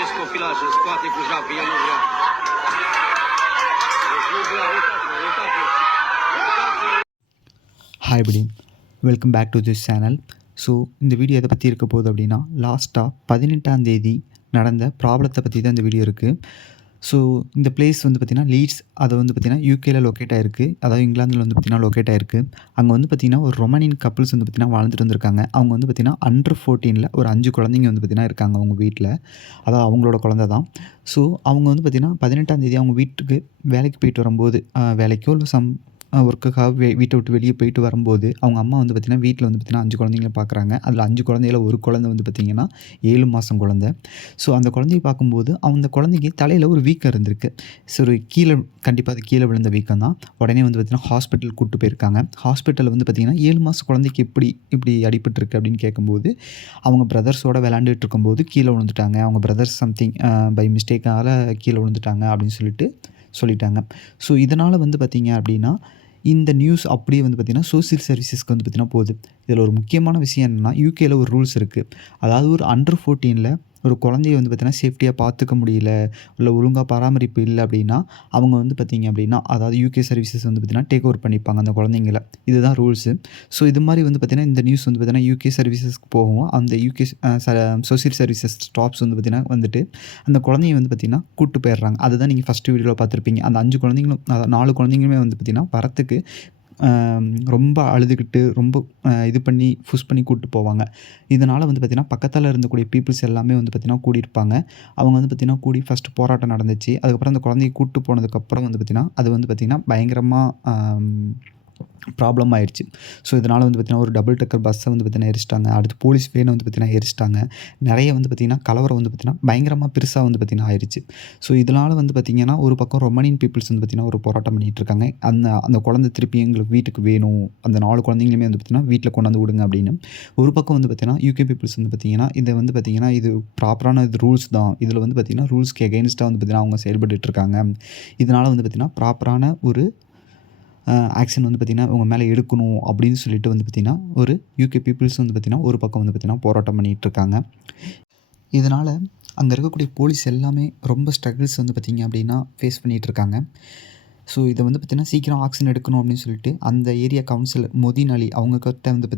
acest copilaj îl scoate cu japă, el nu vrea. Deci nu vrea, uitați-vă. Hi படி, welcome back to this channel. So இந்த video எதை பற்றி இருக்க போகுது அப்படின்னா, லாஸ்ட்டாக 18ஆம் தேதி நடந்த ப்ராப்ளத்தை பற்றி தான் இந்த வீடியோ இருக்குது. ஸோ இந்த பிளேஸ் வந்து பார்த்திங்கன்னா லீட்ஸ், அது வந்து பார்த்திங்கன்னா யூகேல லொக்கேட் ஆகிருக்கு, அதாவது இங்கிலாந்தில் வந்து பார்த்திங்கன்னா லொக்கேட் ஆகிருக்கு. அங்கே வந்து பார்த்திங்கன்னா ஒரு ரொமானியன் கப்புள்ஸ் வந்து பார்த்திங்கன்னா வாழ்ந்துட்டு வந்திருக்காங்க. அவங்க வந்து பார்த்திங்கன்னா அண்டர் 14 ஒரு 5 குழந்தைங்க வந்து பார்த்திங்கன்னா இருக்காங்க அவங்க வீட்டில், அதாவது அவங்களோட குழந்தை தான். ஸோ அவங்க வந்து பார்த்திங்கன்னா 18ஆம் தேதி அவங்க வீட்டுக்கு வேலைக்கு போயிட்டு வரும்போது, வேலைக்கோ இல்லை ஒர்க்குக்காக வீட்டை விட்டு வெளியே போயிட்டு வரும்போது அவங்க அம்மா வந்து பார்த்திங்கன்னா வீட்டில் வந்து பார்த்திங்கன்னா 5 குழந்தைங்கள பார்க்குறாங்க. அதில் 5 குழந்தையில ஒரு குழந்தை வந்து பார்த்திங்கன்னா 7 மாதம் குழந்தை. ஸோ அந்த குழந்தைய பார்க்கும்போது அந்த குழந்தைக்கு தலையில் ஒரு வீக்கம் இருந்திருக்கு. ஸோ ஒரு கீழே, கண்டிப்பாக அது கீழே விழுந்த வீக்கம் தான். உடனே வந்து பார்த்திங்கன்னா ஹாஸ்பிட்டல் கூப்பிட்டு போயிருக்காங்க. ஹாஸ்பிட்டலில் வந்து பார்த்திங்கன்னா 7 மாதம் குழந்தைக்கு இப்படி அடிபட்டுருக்கு அப்படின்னு கேட்கும்போது, அவங்க பிரதர்ஸோடு விளாண்டுட்டு இருக்கும்போது கீழே விழுந்துட்டாங்க. அவங்க பிரதர்ஸ் சம்திங் பை மிஸ்டேக்கால் கீழே விழுந்துட்டாங்க அப்படின்னு சொல்லிட்டாங்க. ஸோ இதனால் வந்து பார்த்திங்க அப்படின்னா இந்த நியூஸ் அப்படியே வந்து பார்த்திங்கன்னா சோசியல் சர்வீசஸ்க்கு வந்து பார்த்திங்கன்னா போகுது. இதில் ஒரு முக்கியமான விஷயம் என்னென்னா, யூகேல ஒரு ரூல்ஸ் இருக்குது. அதாவது ஒரு அண்டர் 14 ஒரு குழந்தைய வந்து பார்த்திங்கன்னா சேஃப்டியாக பார்த்துக்க முடியல, இல்லை ஒழுங்காக பராமரிப்பு இல்லை அப்படின்னா அவங்க வந்து பார்த்திங்க அப்படின்னா, அதாவது யூகே சர்வீசஸ் வந்து பார்த்திங்கன்னா டேக் ஓவர் பண்ணிப்பாங்க அந்த குழந்தைங்கள. இதுதான் ரூல்ஸு. ஸோ இது மாதிரி வந்து பார்த்திங்கன்னா இந்த நியூஸ் வந்து பார்த்திங்கன்னா யூகே சர்வீசஸ்க்கு போகும். அந்த யூகே சோசியல் சர்வீசஸ் ஸ்டாஃப்ஸ் வந்து பார்த்திங்கன்னா வந்துட்டு அந்த குழந்தைய வந்து பார்த்திங்கன்னா கூப்பிட்டு போயிடுறாங்க. அதுதான் நீங்கள் ஃபஸ்ட்டு வீடியோவில் பார்த்துருப்பீங்க. அந்த 5 குழந்தைங்களும், 4 குழந்தைங்களுமே வந்து பார்த்திங்கன்னா வரத்துக்கு ரொம்ப அழுதுகிட்டு ரொம்ப இது பண்ணி புஷ் பண்ணி கூப்பிட்டு போவாங்க. இதனால் வந்து பார்த்திங்கன்னா பக்கத்தில் இருந்தக்கூடிய பீப்புள்ஸ் எல்லாமே வந்து பார்த்திங்கன்னா கூடியிருப்பாங்க. அவங்க வந்து பார்த்திங்கன்னா கூடி ஃபஸ்ட்டு போராட்டம் நடந்துச்சு. அதுக்கப்புறம் அந்த குழந்தைய கூப்பிட்டு போனதுக்கப்புறம் வந்து பார்த்திங்கன்னா அது வந்து பார்த்திங்கன்னா பயங்கரமாக ப்ராப்ளம் ஆயிடுச்சு. ஸோ இதனால் வந்து பார்த்திங்கன்னா ஒரு டபுள் டக்கர் பஸ்ஸை வந்து பார்த்திங்கன்னா எரிச்சிட்டாங்க. அடுத்து போலீஸ் வேனை வந்து பார்த்திங்கன்னா எரிச்சிட்டாங்க. நிறைய வந்து பார்த்திங்கன்னா கலவரம் வந்து பார்த்திங்கன்னா பயங்கரமாக பெருசாக வந்து பார்த்திங்கன்னா ஆயிடுச்சு. ஸோ இதனால் வந்து பார்த்திங்கன்னா ஒரு பக்கம் ரொமானியன் பீப்புள்ஸ் வந்து பார்த்திங்கன்னா ஒரு போராட்டம் பண்ணிகிட்டு இருக்காங்க. அந்த குழந்தை திருப்பி எங்களுக்கு வீட்டுக்கு வேணும், அந்த 4 குழந்தைங்களுமே வந்து பார்த்திங்கன்னா வீட்டில் கொண்டாந்து விடுங்க அப்படின்னு. ஒரு பக்கம் வந்து பார்த்திங்கன்னா யூகே பீப்புள்ஸ் வந்து பார்த்திங்கன்னா இதை வந்து பார்த்திங்கன்னா இது ப்ராப்பரான இது ரூல்ஸ் தான், இதில் வந்து பார்த்திங்கன்னா ரூல்ஸ்க்கு எகெயின்ஸ்டாக வந்து பார்த்திங்கன்னா அவங்க செயல்பட்டு இருக்காங்க. இதனால் வந்து பார்த்திங்கன்னா ப்ராப்பரான ஒரு ஆக்ஷன் வந்து பார்த்திங்கன்னா உங்கள் மேலே எடுக்கணும் அப்படின்னு சொல்லிட்டு வந்து பார்த்திங்கன்னா ஒரு யூகே பீப்புள்ஸ் வந்து பார்த்திங்கன்னா ஒரு பக்கம் வந்து பார்த்திங்கன்னா போராட்டம் பண்ணிகிட்ருக்காங்க. இதனால் அங்கே இருக்கக்கூடிய போலீஸ் எல்லாமே ரொம்ப ஸ்ட்ரகிள்ஸ் வந்து பார்த்திங்க அப்படின்னா ஃபேஸ் பண்ணிகிட்ருக்காங்க. ஸோ இதை வந்து பார்த்திங்கன்னா சீக்கிரம் ஆக்ஷன் எடுக்கணும் அப்படின்னு சொல்லிட்டு அந்த ஏரியா கவுன்சிலர் மொதீன் அலி அவங்க கிட்ட வந்து